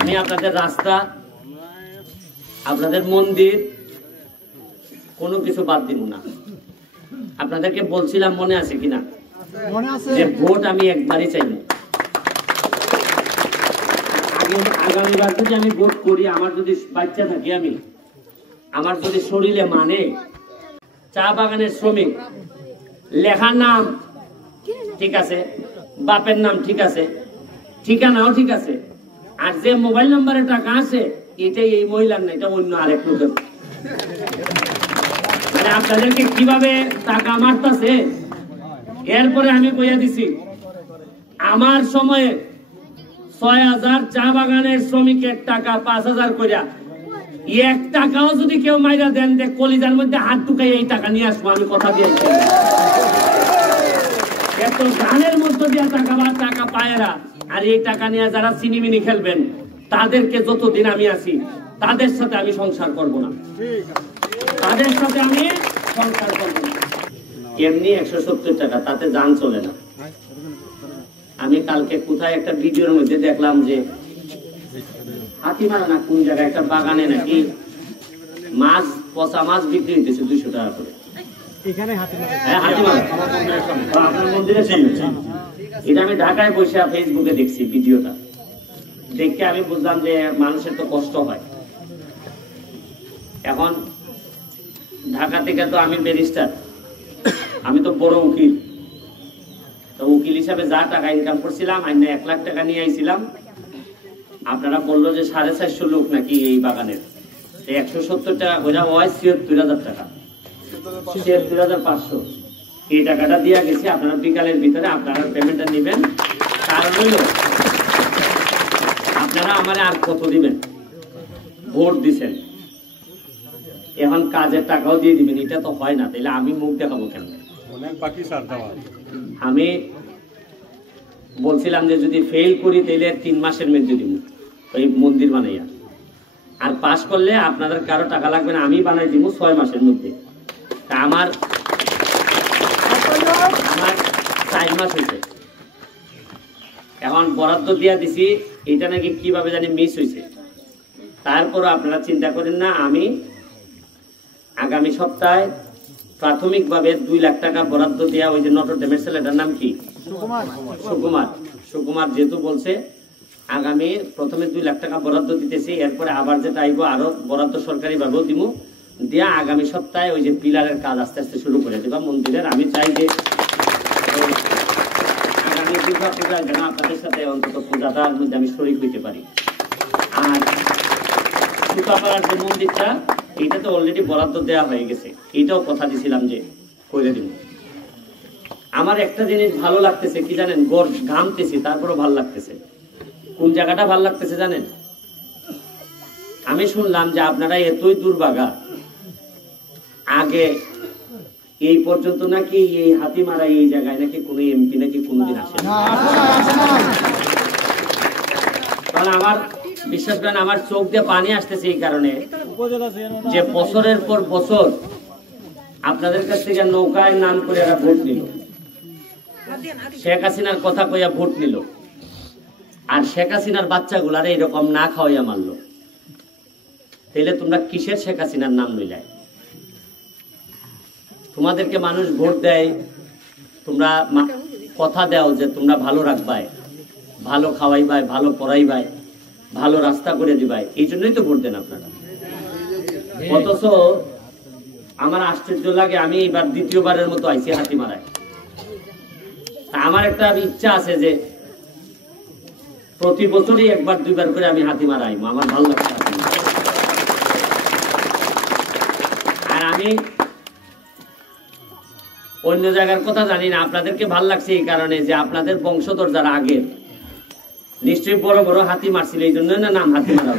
আমি আপনাদের রাস্তা, আপনাদের মন্দির কোনো কিছু বাদ দিব না। আপনাদেরকে বলছিলাম, মনে আছে কিনা, যে ভোট আমি একবারই চাইব। আগামীবার যদি আমি ভোট করি, আমার যদি বাচ্চা থাকি, আমার যদি শরীরে মানে, চা বাগানের শ্রমিক, লেখার নাম ঠিক আছে, বাপের নাম ঠিক আছে, ঠিকানাও ঠিক আছে, আর যে মোবাইল নাম্বারে টাকা আছে এটাই এই মহিলার না, এটা অন্য আরেক লোকের। মানে আপনাদেরকে কিভাবে টাকা মারতেছে, এরপরে আমি কইয়া দিছি, আমার সময়ে ৬,০০০ চা বাগানের শ্রমিকের টাকা ৫,০০০ কইরা, ১ টাকাও যদি কেউ মাইরা দেন, যে কলিজার মধ্যে হাত ঢুকাই এই টাকা নিয়ে আসবো, আমি কথা দিয়েছি। এত গানের মধ্য দিয়ে টাকা পায়রা, আর এই টাকা নিয়ে যারা চিনিমিনি খেলবেন, তাদেরকে যতদিন আমি আছি তাদের সাথে আমি সংসার করব না, তাদের সাথে আমি সংসার করব না। এমনি ১৭০ টাকা, তাতে জান চলে না। আমি কালকে কোথায় একটা ভিডিওর মধ্যে দেখলাম যে হাতিমারা না কোন জায়গায় একটা বাগানে নাকি মাছ, পচা মাছ বিক্রি হইতেছে ২০০ টাকা করে। এটা আমি ঢাকায় বসে ফেসবুকে দেখছি ভিডিওটা, দেখে আমি বুঝলাম যে মানুষের তো কষ্ট হয়। এখন ঢাকা থেকে তো আমি ব্যারিস্টার, আমি তো বড় উকিল, তো উকিল হিসাবে যা টাকা ইনকাম করছিলাম, আমি ১ লাখ টাকা নিয়ে আইছিলাম। আপনারা বললো যে ৪৫০ লোক নাকি এই বাগানের, ১৭০ টাকা করে হয় ৭৬,০০০ টাকা, ৭৬,৫০০। এই টাকাটা দিয়া গেছি, আপনারা বিকালের ভিতরে আপনারা পেমেন্টটা নেবেন। কারণ হইল আপনারা আমার আর কত দিবেন, ভোট দিচ্ছেন, এখন কাজের টাকাও দিয়ে দিবেন, এটা তো হয় না। তাইলে আমি মুখ দেখাবো কেন? আমি বলছিলাম যে যদি ফেল করি তাইলে ৩ মাসের মধ্যে দিব ওই মন্দির বানাইয়া, আর পাস করলে আপনাদের কারো টাকা লাগবে না, আমি বানাই দিব ৬ মাসের মধ্যে। তা আমার ৪ মাস হয়েছে, এখন বরাদ্দ দিয়া দিছি, এটা নাকি কিভাবে জানি মিস হয়েছে। তারপর আপনারা চিন্তা করেন না, আমি আগামী সপ্তাহে প্রাথমিকভাবে ২ লাখ টাকা বরাদ্দ দেওয়া, ওই যে নটরডেমের ছেলেটার নাম কি, সুকুমার যেহেতু বলছে, আগামী প্রথমে ২ লাখ টাকা বরাদ্দ দিতেছি, এরপরে আবার যেটা আইব আরো বরাদ্দ সরকারি ভাবেও দিব, দিয়া আগামী সপ্তাহে ওই যে পিলারের কাজ আস্তে আস্তে শুরু করে দেবা মন্দিরের। আমি চাই যে আগামী দুর্গা পূজায় যেন আপনাদের সাথে অন্তত পূজাটার মধ্যে আমি শরীক হইতে পারি। আর সুতাপাড়ার যে মন্দিরটা, এইটা তো অলরেডি বরাদ্দ দেওয়া হয়ে গেছে, এইটাও কথা দিছিলাম যে করে দিব। আমার একটা জিনিস ভালো লাগতেছে কি জানেন, ঘামতেছি তারপরও ভালো লাগতেছে। কোন জায়গাটা ভালো লাগতেছে জানেন? আমি শুনলাম যে আপনারা এতই দুর্ভাগা, আগে এই পর্যন্ত নাকি এই হাতিমারা এই জায়গায় নাকি কোনো এমপি নাকি কোনোদিন আসে না। কারণ আমার বিশ্বাস করেন, আমার চোখ দিয়ে পানি আসতেছে এই কারণে যে বছরের পর বছর আপনাদের কাছ থেকে নৌকায় নাম করে এরা ভোট নিল, শেখ হাসিনার কথা কইয়া ভোট নিল, আর শেখ হাসিনার বাচ্চাগুলার এইরকম না খাওয়াইয়া মারলো। তাইলে তোমরা কিসের শেখ হাসিনার নাম লইলাই? তোমাদেরকে মানুষ ভোট দেয়, তোমরা কথা দাও যে তোমরা ভালো রাখবাই, ভালো খাওয়াইবাই, ভালো পড়াইবাই, ভালো রাস্তা করে দিবাই, এই জন্যই তো ভোট দেন আপনারা। অথচ আমার আশ্চর্য লাগে, আমি এবার দ্বিতীয়বারের মতো আইছি হাতিমারায়। আমার একটা ইচ্ছা আছে যে প্রতি বছরই ১-২ বার করে আমি হাতিমারা আইবো, আমার ভালো লাগছে। আর আমি অন্য জায়গার কথা জানি না, আপনাদেরকে ভাল লাগছে এই কারণে যে আপনাদের বংশধর যারা আগের নিশ্চয়ই বড় বড় হাতি মারছিল, এই জন্য না নাম হাতিমারা।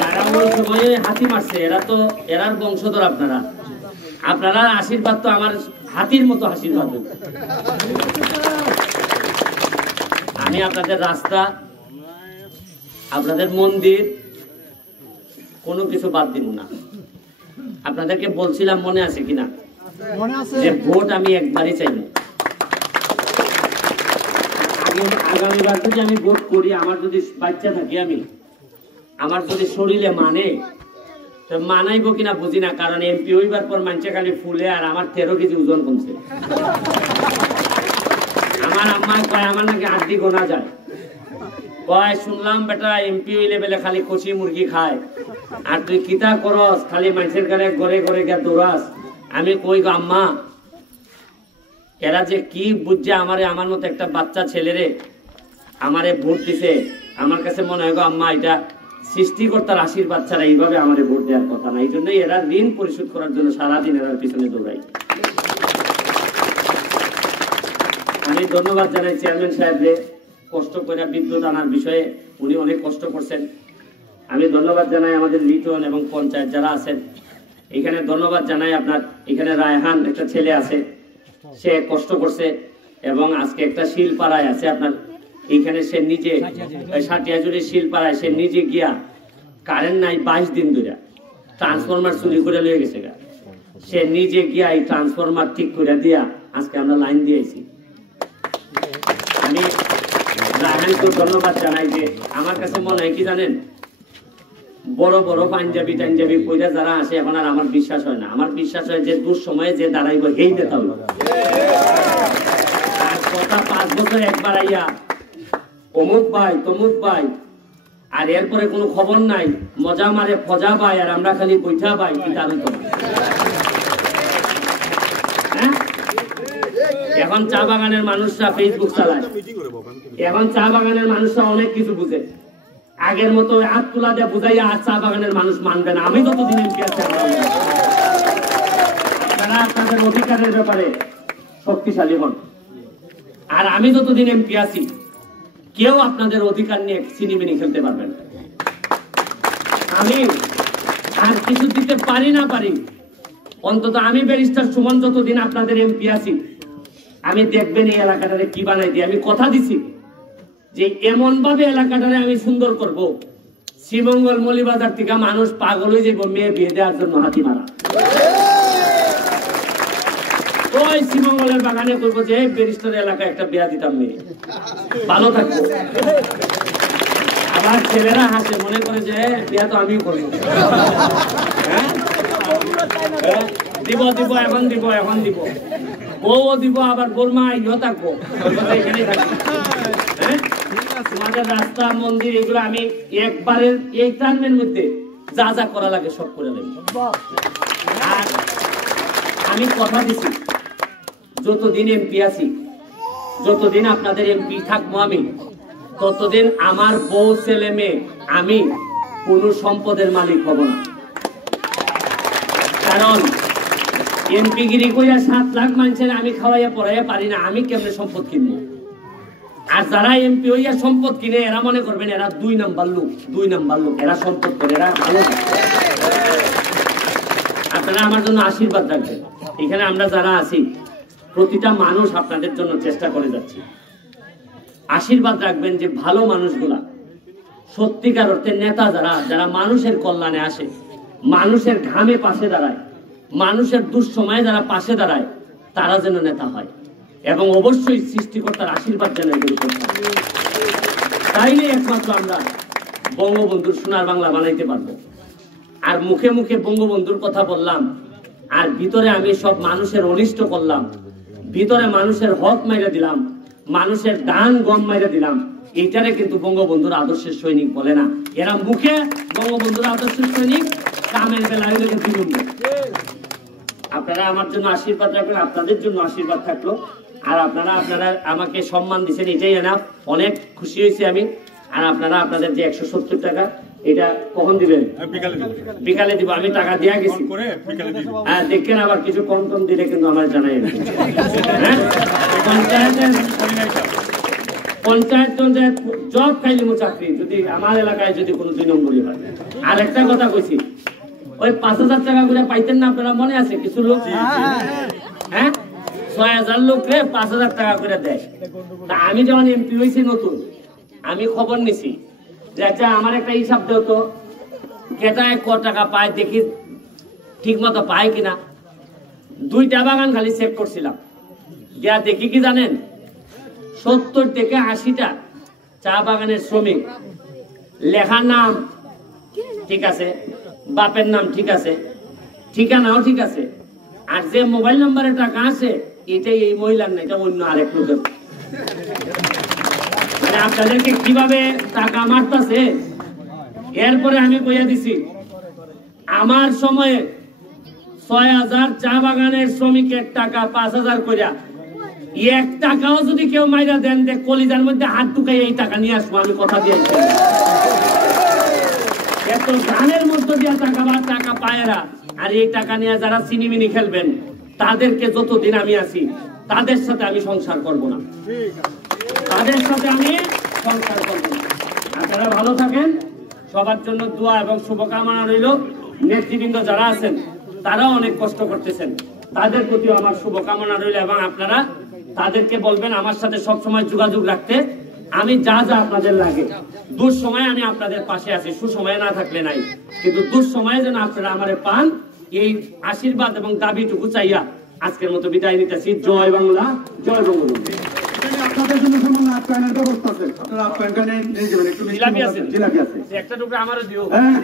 যারা ওই সময়ে হাতি মারছে এরার বংশধর আপনারা, আপনারা আশীর্বাদ তো আমার হাতির মতো আশীর্বাদ। আমি আপনাদের রাস্তা, আপনাদের মন্দির কোনো কিছু বাদ দিব না। আপনাদেরকে বলছিলাম, মনে আছে কিনা, যে ভোট আমি একবারই চাইব। আগামীবার যদি আমি ভোট করি, আমার যদি বাচ্চা থাকি, আমার যদি শরীরে মানে মানাইব কিনা বুঝি না, কারণ এমপি হইবার পর মানুষে খালি ফুলে, আর আমার 13 কেজি ওজন কমছে। আমার আম্মা কয় আমার নাকি আড্ডি গোনা যায়, কয় শুনলাম বেটা এমপি হইলে বেলে খালি কচি মুরগি খায়, আর তুই কিতা করস খালি মানুষের ঘরে ঘরে ঘরে গিয়ে দৌড়াস। আমি কই গো আম্মা, এরা যে কি বুঝছে আমারে, আমার মতো একটা বাচ্চা ছেলেরে আমারে ভোট দিছে, আমার কাছে মনে হয় গো আম্মা এটা সৃষ্টিকর্তার আশীর্বাদ ছাড়া এইভাবে আমারে ভোট দেওয়ার কথা না। এই জন্যই এরা ঋণ পরিশোধ করার জন্য সারাদিন এরা পিছনে দৌড়াই। আমি ধন্যবাদ জানাই চেয়ারম্যান সাহেবরে, কষ্ট করে বিদ্যুৎ আনার বিষয়ে উনি অনেক কষ্ট করছেন। আমি ধন্যবাদ জানাই আমাদের লিটন এবং পঞ্চায়েত যারা আছেন এখানে, ধন্যবাদ জানাই আপনার এখানে রায়হান একটা ছেলে আছে, সে কষ্ট করছে, এবং আজকে একটা শিলপাড়ায় আছে আপনার এইখানে, সে নিজে সাটিয়াজুড়ি শিলপাড়ায় সে নিজে গিয়া কারেন্ট নাই 22 দিন ধরে ট্রান্সফরমার চুরি করে লয়ে গেছে, সে নিজে গিয়া এই ট্রান্সফরমার ঠিক করে দিয়া আজকে আমরা লাইন দিয়েছি। আমি রায়হানকে ধন্যবাদ জানাই যে আমার কাছে মনে হয় কি জানেন, বড় বড় পাঞ্জাবি টাঞ্জাবি কইরা যারা আসে এখন আর আমার বিশ্বাস হয় না। আমার বিশ্বাস হয় যে দুঃসময়ে যে দাঁড়াইব এই নেতা হইব। আর কথা 5 বছর একবার আইয়া অমুক ভাই তমুক ভাই, আর এরপরে কোনো খবর নাই, মজা মারে ফজা ভাই, আর আমরা খালি বৈঠা ভাই, কি তার হইতো। এখন চা বাগানের মানুষরা ফেসবুক চালায়, এখন চা বাগানের মানুষরা অনেক কিছু বুঝে। আগের মতো হাত তোলা দিয়ে বুঝাইয়া আর চা বাগানের মানুষ মানবে না। আমি যতদিন এমপি আছি আপনারা আপনাদের অধিকারের ব্যাপারে শক্তিশালী হন, আর আমি যতদিন এমপি আছি কেউ আপনাদের অধিকার নিয়ে চিনিমিনি খেলতে পারবেন না। আমি আর কিছু দিতে পারি না পারি, অন্তত আমি ব্যারিস্টার সুমন যতদিন আপনাদের এমপি আছি আমি দেখবেন এই এলাকাটারে কি বানাই দিই। আমি কথা দিছি যে এমন ভাবে এলাকাটারে আমি সুন্দর করব, শ্রীমঙ্গল মলিবাজার থেকে মানুষ পাগল হয়ে যাবো মেয়ে বিয়ে দেওয়ার জন্য হাতি মারা। ওই শ্রীমঙ্গলের বাগানে করবো যে ব্যারিস্টার এলাকায় একটা বিয়া দিতাম, মেয়ে ভালো থাকবো। আবার ছেলেরা হাসে, মনে করে যে বিয়া তো আমিও করবো। দিব দিব এখন দিব এখন দিব, বউ দিব, আবার বোরমা ইও থাকবো, এখানে থাকবো। তোমাদের রাস্তা মন্দির এগুলো আমি একবারের এই টার্মের মধ্যে যা যা করা লাগে সব করে দেব। আর আমি কথা দিছি যতদিন এমপি আছি, যতদিন আপনাদের এমপি থাকবো আমি, ততদিন আমার বউ ছেলে মেয়ে আমি কোন সম্পদের মালিক হব না। কারণ এমপি গিরি কইয়া 7 লাখ মানুষের আমি খাওয়াইয়া পড়াইয়া পারি না, আমি কেমনে সম্পদ কিনবো? আর যারা এমপি হইয়া সম্পদ কিনে এরা মনে করবেন এরা 2 নাম্বার লোক, 2 নাম্বার লোক, এরা সম্পদ করে, এরা ভালো। আপনারা আমার জন্য আশীর্বাদ রাখবেন। এখানে আমরা যারা আছি প্রতিটা মানুষ আপনাদের জন্য চেষ্টা করে যাচ্ছি, আশীর্বাদ রাখবেন যে ভালো মানুষগুলা, সত্যিকার অর্থে নেতা যারা, যারা মানুষের কল্যাণে আসে, মানুষের ঘামে পাশে দাঁড়ায়, মানুষের দুঃসময়ে যারা পাশে দাঁড়ায়, তারা যেন নেতা হয়। এবং অবশ্যই সৃষ্টিকর্তার আশীর্বাদ যেন এগুলো করতে হয়। তাইলে একমাত্র আমরা বঙ্গবন্ধুর সোনার বাংলা বানাইতে পারবো। আর মুখে মুখে বঙ্গবন্ধুর কথা বললাম, আর ভিতরে আমি সব মানুষের অনিষ্ট করলাম, ভিতরে মানুষের হক মাইরা দিলাম, মানুষের দান গম মাইরা দিলাম, এইটারে কিন্তু বঙ্গবন্ধুর আদর্শের সৈনিক বলে না। এরা মুখে বঙ্গবন্ধুর আদর্শের সৈনিক, কামের বেলায় তৃণমূল। আপনারা আমার জন্য আশীর্বাদ রাখবেন, আপনাদের জন্য আশীর্বাদ থাকলো। আর আপনারা আমাকে সম্মান দিচ্ছেন, এটাই এনাফ। অনেক খুশি হয়েছি আমি। আর আপনারা আপনাদের যে 170 টাকা, এটা কখন দিবেন? বিকালে দিব। আমি টাকা দিয়া গেছি। হ্যাঁ, দেখেন আবার কিছু কম কম দিলে কিন্তু আমার জানাই। পঞ্চায়েত জব খাইলি চাকরি যদি আমার এলাকায় যদি কোনো 2 নম্বরই হয়। আর একটা কথা কইছি, ওই 5000 টাকা করে পাইতেন না আপনারা, মনে আছে কিছু লোক? হ্যাঁ, 6000 লোক রে 5000 টাকা করে দেয়। তা আমি যখন এমপি হয়েছি নতুন, আমি খবর নিছি যে আচ্ছা আমার একটা হিসাব দেও তো, কেটায় ক টাকা পায় দেখি ঠিক মতো পায় কিনা। 2টা বাগান খালি চেক করছিলাম, গিয়া দেখি কি জানেন, 70 থেকে 80টা চা বাগানের শ্রমিক, লেখার নাম ঠিক আছে, বাপের নাম ঠিক আছে, ঠিকানাও ঠিক আছে, আর যে মোবাইল নাম্বারে টাকা আছে এটাই এই মহিলার না, এটা অন্য আরেক লোকের। মানে আপনাদেরকে কিভাবে টাকা মারতাছে। এরপরে আমি কইয়া দিছি, আমার সময়ে 6000 চা বাগানের শ্রমিকের টাকা 5000 কইরা, 1 টাকাও যদি কেউ মাইরা দেন যে কলিজার মধ্যে হাত ঢুকাই এই টাকা নিয়ে আসবো, আমি কথা দিয়েছি। এত গানের মধ্যে দিয়ে টাকা পায়রা, আর এই টাকা নিয়ে যারা সিনেমিনি খেলবেন তাদেরকে যতদিন আমি আছি তাদের সাথে আমি সংসার করব না, তাদের সাথে আমি সংসার করব না। আপনারা ভালো থাকেন, সবার জন্য দোয়া এবং শুভকামনা রইল। নেতৃবৃন্দ যারা আছেন তারাও অনেক কষ্ট করতেছেন, তাদের প্রতিও আমার শুভকামনা রইল, এবং আপনারা তাদেরকে বলবেন আমার সাথে সবসময় যোগাযোগ রাখতে। আমি যা যা আপনাদের লাগে, দুঃসময়ে আমি আপনাদের পাশে আছি, সুসময়ে না থাকলে নাই, কিন্তু দুঃসময়ে যেন আপনারা আমারে পান, এই আশীর্বাদ এবং দাবিটুকু চাইয়া আজকের মতো বিদায় নিতেছি। জয় বাংলা, জয় বঙ্গবন্ধু। আপনাদের জন্য সামান্য আপ্যায়নের ব্যবস্থা আছে, আপনারা আপ্যায়নখানে নিয়ে যাবেন। একটু জিলাপি আছে, জিলাপি আছে, একটা টুকরা আমারও দিও। হ্যাঁ।